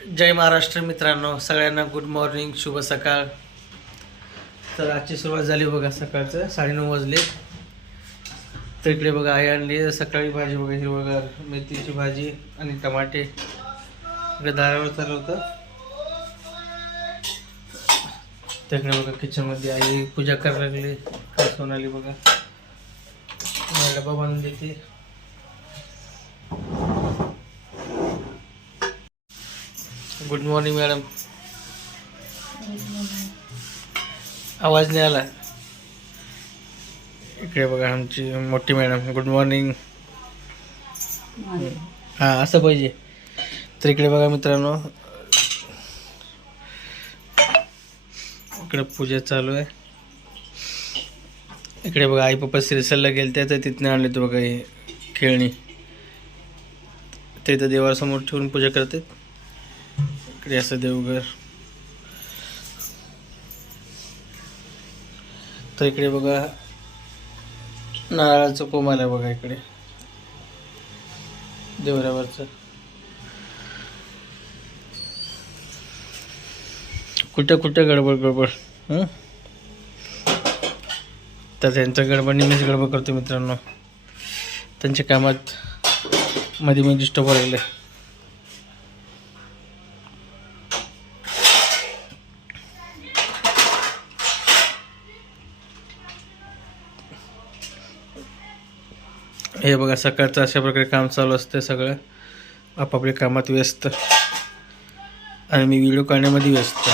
जय महाराष्ट्र मित्रांनो सगळ्यांना good morning शुभ सकाळ. तर आजची सुरुवात झाली बघा सकाळचं साडेनऊ वाजले. तर इकडे बघा आई आणली सकाळी भाजी बघा हिरवगार मेथीची भाजी आणि टमाटे. इकडे दारावर चालू होतं. तिकडे बघा किचनमध्ये आई पूजा करायला लागली सोनाली बघा. बाबा डबा बांधून देते. गुड मॉर्निंग मॅडम आवाज नाही आला. इकडे बघा आमची मोठी मॅडम गुड मॉर्निंग हां असं पाहिजे. तर इकडे बघा मित्रांनो. इकडे पूजा चालू आहे. इकडे बघा आई पप्पा सिरसलला गेले त्या तर तिथनं आणले तर बघा हे खेळणी. ते तर देवासमोर ठेवून पूजा करतात. इकडे असं देवघर तर इकडे बघा नारळाचं कोमाल आहे बघा इकडे देवऱ्यावरचं कुठं कुठं गडबड गडबड. तर त्यांचं गडबड नेहमीच गडबड करतो मित्रांनो. त्यांच्या कामात मध्ये मध्ये डिस्टर्ब व्हायला हे बघा सकाळचं अशा प्रकारे काम चालू असतं सगळं. आपापल्या कामात व्यस्त. आणि मी व्हिडिओ काढण्यामध्ये व्यस्त.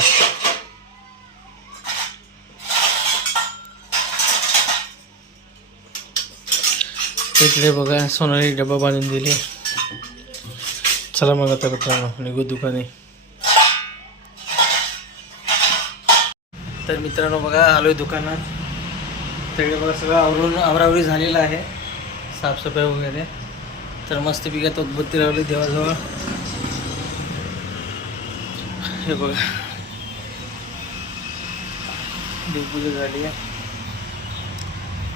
तिकडे बघा सोनाली डबा बांधून दिली. चला मग आता मित्रांनो निघू दुकाने. तर मित्रांनो बघा आलोय दुकानात. तिकडे बघा सगळं आवरून आवरावरी झालेलं आहे. साफसफाई वगैरे. तर मस्त पिकात उदबत्ती लावली देवाजवळ. हे बघा. देवपूजा झाली आहे.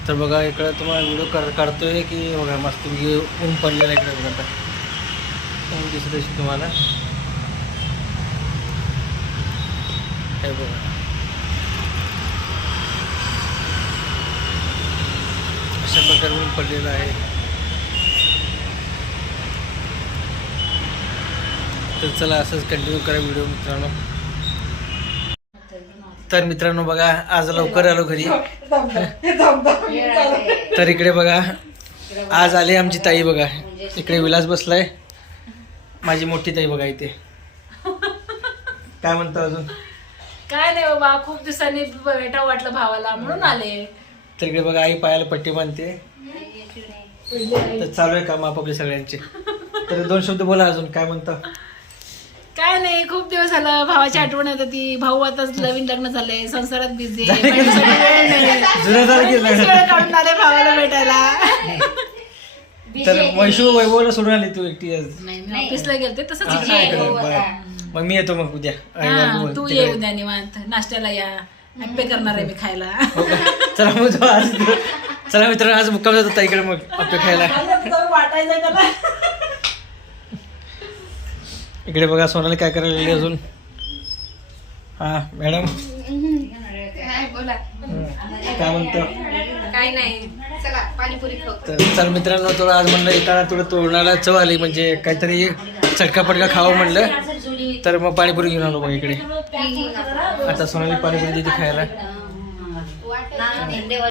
तर बघा इकडं तुम्हाला व्हिडिओ कर काढतोय की बघा मस्त पैकी ऊन पडलेलं इकडे बघा. आता ऊन दिसत असेल तुम्हाला. हे बघा अशा प्रकार ऊन पडलेला आहे. तर चला असंच कंटिन्यू करा व्हिडिओ मित्रांनो. तर मित्रांनो बघा आज लवकर आलो घरी. तर इकडे बघा आज आले आमची ताई बघा. इकडे विलास बसलाय. माझी मोठी ताई बघा इथे. काय म्हणतो अजून? काय नाही बाबा खूप दिवसांनी भेटा वाटलं भावाला म्हणून आले. तर इकडे बघा आई पायाला पट्टी बांधते. तर चालू आहे काम आपापले सगळ्यांचे. तर दोन शब्द बोला अजून काय म्हणता? काय नाही खूप दिवस झालं भावाची आठवण येत होती भाऊ आता नवीन लग्न झालंय संसारात बिझी जुनं झालं की लग्न? काढून आले भावाला भेटायला. तर वैशू वैभवला सोडून आली तू एकटी आज? ऑफिसला गेलते तसंच हा, इकडे. बरं. मग मी येतो मग उद्या. आई हा, बाबू तू तिकडे. ये उद्या निवांत. नाश्त्याला या. करणार आहे मी खायला. हो का? चला मग जाऊ आज चला मित्रांनो आज मुक्काम जातो ताईकडे मग आपल्या खायला. वाटायचंय त्याला. इकडे बघा सोनाली काय करायला लागली अजून? हा मॅडम? हं, काय म्हणतो? काय नाही. चला पाणीपुरी खाऊ. तर चल मित्रांनो थोडं आज म्हणलं येताना थोडं तोरणाला चव आली म्हणजे काहीतरी चटका पटका खावं म्हणलं. तर मग पाणीपुरी घेऊन आलो मग इकडे. आता सोनाली पाणीपुरी देते खायला.